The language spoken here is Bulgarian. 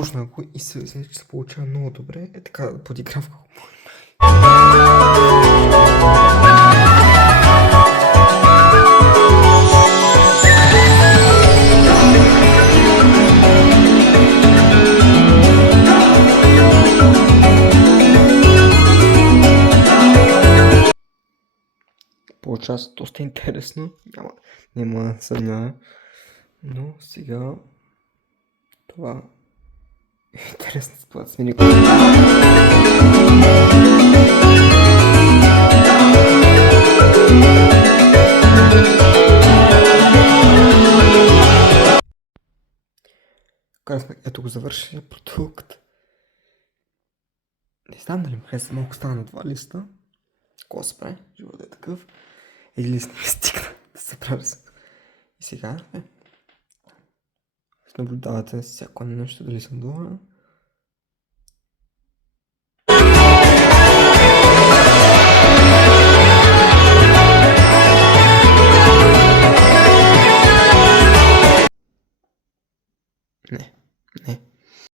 започнах го и се взе, че се получава много добре. Е така, подигравка. Получава се доста интересно. Няма съмнение. Но сега това е интересна ситуация. Ето го завършия продукт. Не знам дали му хареса, малко стана на два листа. Какво се прави? Живота е такъв. Един лист не стигна да се прави. И сега наблюдавате всяко нещо, дали съм добра.